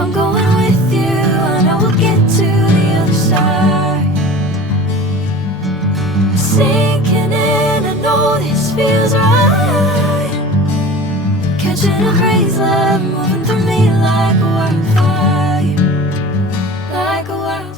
I'm going with you, I know we'll get to the other side. Sinking in, I know this feels right. Catching a crazy love, moving through me like a wildfire, like a wildfire.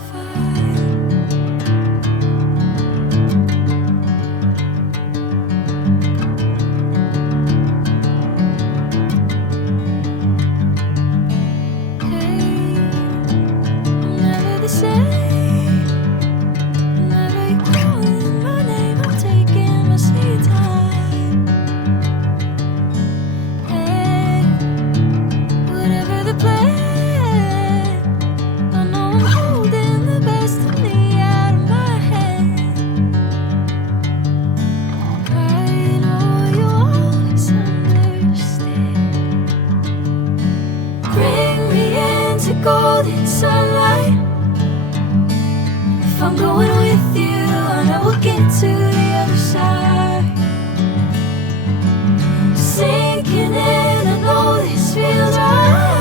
Golden sunlight. If I'm going with you, I know we'll get to the other side. Sinking in, I know this feels right.